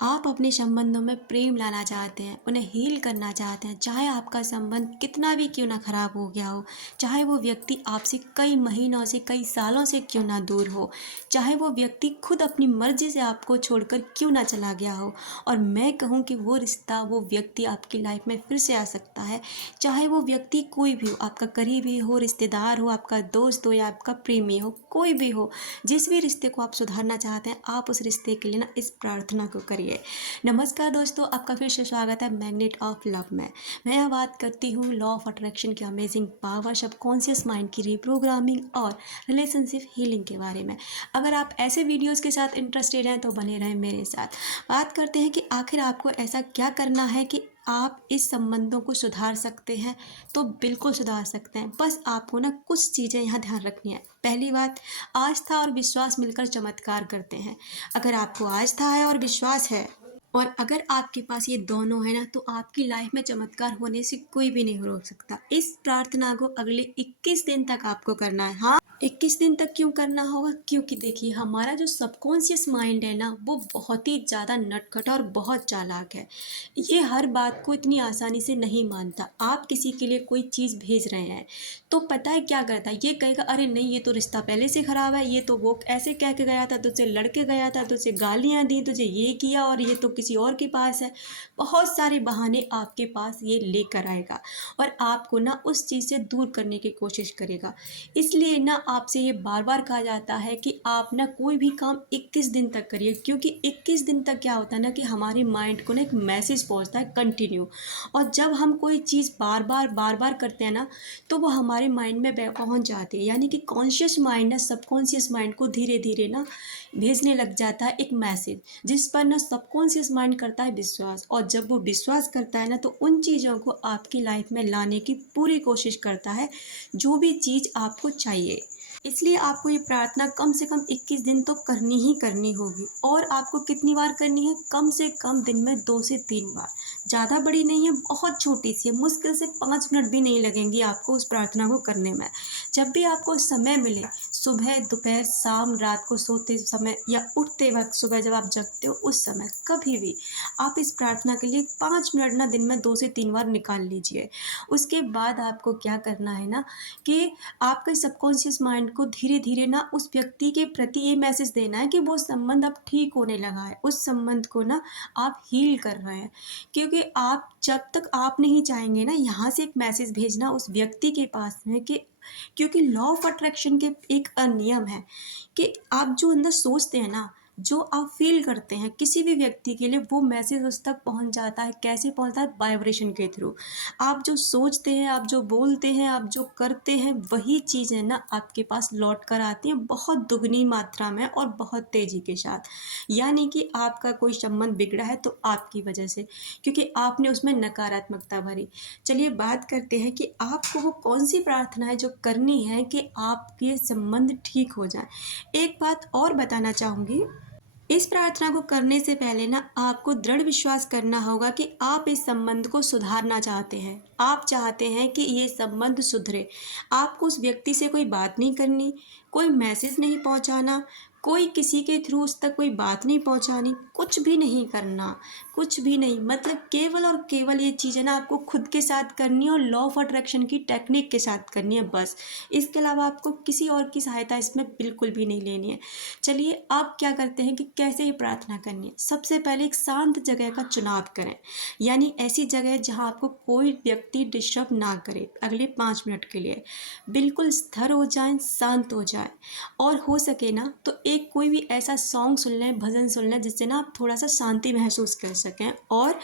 आप अपने संबंधों में प्रेम लाना चाहते हैं, उन्हें हील करना चाहते हैं, चाहे आपका संबंध कितना भी क्यों ना खराब हो गया हो, चाहे वो व्यक्ति आपसे कई महीनों से कई सालों से क्यों ना दूर हो, चाहे वो व्यक्ति खुद अपनी मर्जी से आपको छोड़कर क्यों ना चला गया हो। और मैं कहूँ कि वो रिश्ता, वो व्यक्ति आपकी लाइफ में फिर से आ सकता है। चाहे वो व्यक्ति कोई भी हो, आपका करीबी हो, रिश्तेदार हो, आपका दोस्त हो या आपका प्रेमी हो, कोई भी हो, जिस भी रिश्ते को आप सुधारना चाहते हैं, आप उस रिश्ते के लिए ना इस प्रार्थना को करिए। नमस्कार दोस्तों, आपका फिर से स्वागत है मैग्नेट ऑफ लव में। मैं यहाँ बात करती हूँ लॉ ऑफ अट्रैक्शन की अमेजिंग पावर, सबकॉन्शियस माइंड की रीप्रोग्रामिंग और रिलेशनशिप हीलिंग के बारे में। अगर आप ऐसे वीडियोस के साथ इंटरेस्टेड हैं तो बने रहें मेरे साथ। बात करते हैं कि आखिर आपको ऐसा क्या करना है कि आप इस संबंधों को सुधार सकते हैं। तो बिल्कुल सुधार सकते हैं, बस आपको ना कुछ चीज़ें यहाँ ध्यान रखनी है। पहली बात, आस्था और विश्वास मिलकर चमत्कार करते हैं। अगर आपको आस्था है और विश्वास है, और अगर आपके पास ये दोनों है ना, तो आपकी लाइफ में चमत्कार होने से कोई भी नहीं रोक सकता। इस प्रार्थना को अगले 21 दिन तक आपको करना है। हाँ, 21 दिन तक क्यों करना होगा? क्योंकि देखिए, हमारा जो सबकॉन्शियस माइंड है ना, वो बहुत ही ज़्यादा नटखट और बहुत चालाक है। ये हर बात को इतनी आसानी से नहीं मानता। आप किसी के लिए कोई चीज़ भेज रहे हैं तो पता है क्या करता है? ये कहेगा, अरे नहीं, ये तो रिश्ता पहले से ख़राब है, ये तो वो ऐसे कह के गया था, तुझसे लड़के गया था, तुझसे गालियाँ दी, तुझे ये किया और ये तो किसी और के पास है। बहुत सारे बहाने आपके पास ये लेकर आएगा और आपको ना उस चीज़ से दूर करने की कोशिश करेगा। इसलिए ना आपसे ये बार बार कहा जाता है कि आप ना कोई भी काम 21 दिन तक करिए, क्योंकि 21 दिन तक क्या होता है ना कि हमारे माइंड को ना एक मैसेज पहुंचता है कंटिन्यू। और जब हम कोई चीज़ बार बार करते हैं ना, तो वो हमारे माइंड में पहुंच जाती है। यानी कि कॉन्शियस माइंड ना सबकॉन्शियस माइंड को धीरे धीरे ना भेजने लग जाता है एक मैसेज, जिस पर ना सबकॉन्शियस माइंड करता है विश्वास। और जब वो विश्वास करता है ना, तो उन चीज़ों को आपकी लाइफ में लाने की पूरी कोशिश करता है, जो भी चीज़ आपको चाहिए। इसलिए आपको ये प्रार्थना कम से कम 21 दिन तो करनी ही करनी होगी। और आपको कितनी बार करनी है? कम से कम दिन में 2 से 3 बार। ज़्यादा बड़ी नहीं है, बहुत छोटी सी है, मुश्किल से 5 मिनट भी नहीं लगेंगी आपको उस प्रार्थना को करने में। जब भी आपको समय मिले, सुबह, दोपहर, शाम, रात को सोते समय या उठते वक्त, सुबह जब आप जगते हो उस समय, कभी भी आप इस प्रार्थना के लिए 5 मिनट ना दिन में 2 से 3 बार निकाल लीजिए। उसके बाद आपको क्या करना है ना, कि आपके सबकॉन्शियस माइंड को धीरे धीरे ना उस व्यक्ति के प्रति ये मैसेज देना है कि वो संबंध अब ठीक होने लगा है, उस संबंध को ना आप हील कर रहे हैं। क्योंकि आप जब तक आप नहीं चाहेंगे ना यहाँ से एक मैसेज भेजना उस व्यक्ति के पास में कि, क्योंकि लॉ ऑफ अट्रैक्शन के एक नियम है कि आप जो अंदर सोचते हैं ना, जो आप फील करते हैं किसी भी व्यक्ति के लिए, वो मैसेज उस तक पहुंच जाता है। कैसे पहुंचता है? वाइब्रेशन के थ्रू। आप जो सोचते हैं, आप जो बोलते हैं, आप जो करते हैं, वही चीज़ें ना आपके पास लौट कर आती हैं, बहुत दुगनी मात्रा में और बहुत तेज़ी के साथ। यानी कि आपका कोई संबंध बिगड़ा है तो आपकी वजह से, क्योंकि आपने उसमें नकारात्मकता भरी। चलिए बात करते हैं कि आपको वो कौन सी प्रार्थना है जो करनी है कि आपके संबंध ठीक हो जाए। एक बात और बताना चाहूँगी, इस प्रार्थना को करने से पहले ना आपको दृढ़ विश्वास करना होगा कि आप इस संबंध को सुधारना चाहते हैं। आप चाहते हैं कि ये संबंध सुधरे। आपको उस व्यक्ति से कोई बात नहीं करनी, कोई मैसेज नहीं पहुंचाना, कोई किसी के थ्रू उस तक कोई बात नहीं पहुंचानी, कुछ भी नहीं करना, कुछ भी नहीं। मतलब केवल और केवल ये चीज़ें ना आपको खुद के साथ करनी है और लॉ ऑफ अट्रैक्शन की टेक्निक के साथ करनी है, बस। इसके अलावा आपको किसी और की सहायता इसमें बिल्कुल भी नहीं लेनी है। चलिए आप क्या करते हैं कि कैसे ये प्रार्थना करनी है। सबसे पहले एक शांत जगह का चुनाव करें, यानी ऐसी जगह जहां आपको कोई व्यक्ति डिस्टर्ब ना करे। अगले 5 मिनट के लिए बिल्कुल स्थिर हो जाएं, शांत हो जाएं। और हो सके ना तो एक कोई भी ऐसा सॉन्ग सुन लें, भजन सुन लें, जिससे ना आप थोड़ा सा शांति महसूस कर सकें। और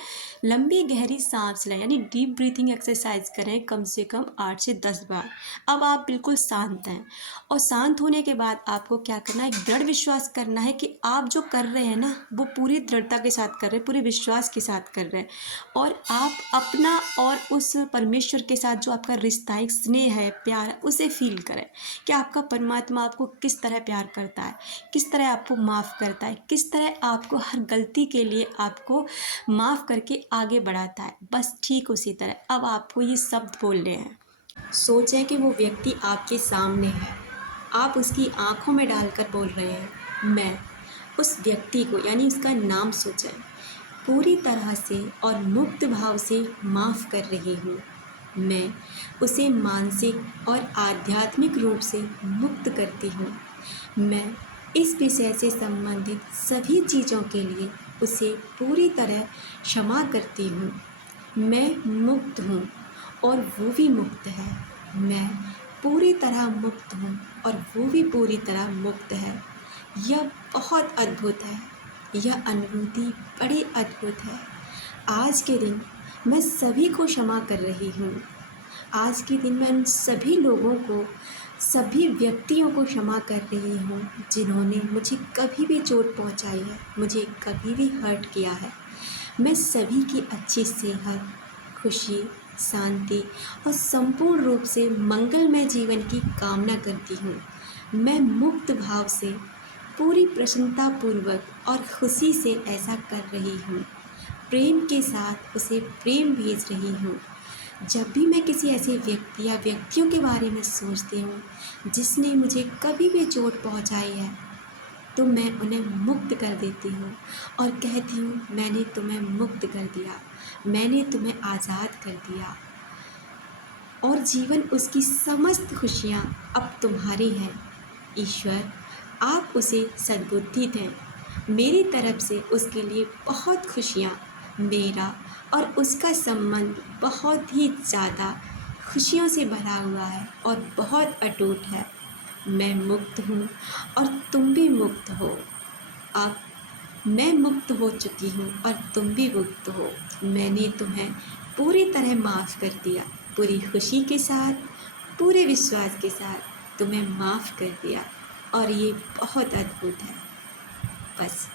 लंबी गहरी सांस लें, यानी डीप ब्रीथिंग एक्सरसाइज करें कम से कम 8 से 10 बार। अब आप बिल्कुल शांत हैं, और शांत होने के बाद आपको क्या करना है? एक दृढ़ विश्वास करना है कि आप जो कर रहे हैं ना, वो पूरी दृढ़ता के साथ कर रहे हैं, पूरे विश्वास के साथ कर रहे हैं। और आप अपना और उस परमेश्वर के साथ जो आपका रिश्ता है, एक स्नेह है, प्यार है, उसे फील करें कि आपका परमात्मा आपको किस तरह प्यार करता है, किस तरह आपको माफ़ करता है, किस तरह आपको हर गलती के लिए आपको माफ़ करके आगे बढ़ाता है। बस ठीक उसी तरह अब आपको ये शब्द बोलने हैं। सोचें कि वो व्यक्ति आपके सामने है, आप उसकी आंखों में डालकर बोल रहे हैं, मैं उस व्यक्ति को यानी उसका नाम सोचें, पूरी तरह से और मुक्त भाव से माफ़ कर रही हूँ। मैं उसे मानसिक और आध्यात्मिक रूप से मुक्त करती हूँ। मैं इस विषय से संबंधित सभी चीज़ों के लिए उसे पूरी तरह क्षमा करती हूँ। मैं मुक्त हूँ और वो भी मुक्त है। मैं पूरी तरह मुक्त हूँ और वो भी पूरी तरह मुक्त है। यह बहुत अद्भुत है। यह अनुभूति बड़ी अद्भुत है। आज के दिन मैं सभी को क्षमा कर रही हूँ। आज के दिन मैं उन सभी लोगों को, सभी व्यक्तियों को क्षमा कर रही हूँ जिन्होंने मुझे कभी भी चोट पहुँचाई है, मुझे कभी भी हर्ट किया है। मैं सभी की अच्छी सेहत, खुशी, शांति और संपूर्ण रूप से मंगलमय जीवन की कामना करती हूँ। मैं मुक्त भाव से, पूरी प्रसन्नतापूर्वक और खुशी से ऐसा कर रही हूँ। प्रेम के साथ उसे प्रेम भेज रही हूँ। जब भी मैं किसी ऐसे व्यक्ति या व्यक्तियों के बारे में सोचती हूँ जिसने मुझे कभी भी चोट पहुँचाई है, तो मैं उन्हें मुक्त कर देती हूँ और कहती हूँ, मैंने तुम्हें मुक्त कर दिया, मैंने तुम्हें आज़ाद कर दिया। और जीवन उसकी समस्त खुशियाँ अब तुम्हारी हैं। ईश्वर, आप उसे सद्बुद्धि दें। मेरी तरफ से उसके लिए बहुत खुशियाँ। मेरा और उसका संबंध बहुत ही ज़्यादा खुशियों से भरा हुआ है और बहुत अटूट है। मैं मुक्त हूँ और तुम भी मुक्त हो। अब मैं मुक्त हो चुकी हूँ और तुम भी मुक्त हो। मैंने तुम्हें पूरी तरह माफ़ कर दिया। पूरी खुशी के साथ, पूरे विश्वास के साथ तुम्हें माफ़ कर दिया और ये बहुत अद्भुत है। बस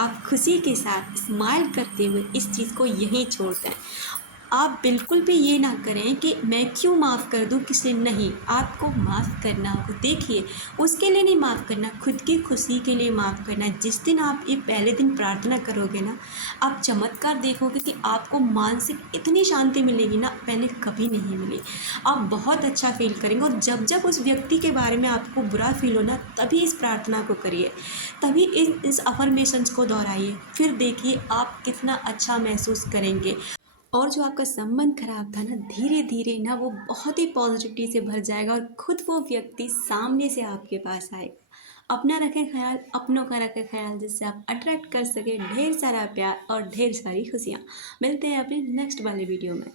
आप खुशी के साथ स्माइल करते हुए इस चीज़ को यहीं छोड़ दें। आप बिल्कुल भी ये ना करें कि मैं क्यों माफ़ कर दूँ किसी, नहीं, आपको माफ़ करना होगा। देखिए, उसके लिए नहीं माफ़ करना, खुद की खुशी के लिए माफ़ करना है। जिस दिन आप ये पहले दिन प्रार्थना करोगे ना, आप चमत्कार देखोगे कि आपको मानसिक इतनी शांति मिलेगी ना, पहले कभी नहीं मिली। आप बहुत अच्छा फ़ील करेंगे और जब जब उस व्यक्ति के बारे में आपको बुरा फ़ील हो ना, तभी इस प्रार्थना को करिए, तभी इस अफ़र्मेशंस को दोहराइए। फिर देखिए आप कितना अच्छा महसूस करेंगे। और जो आपका संबंध खराब था ना, धीरे धीरे ना वो बहुत ही पॉजिटिविटी से भर जाएगा और खुद वो व्यक्ति सामने से आपके पास आएगा। अपना रखें ख्याल, अपनों का रखें ख्याल, जिससे आप अट्रैक्ट कर सकें ढेर सारा प्यार और ढेर सारी खुशियाँ। मिलते हैं अपने नेक्स्ट वाले वीडियो में।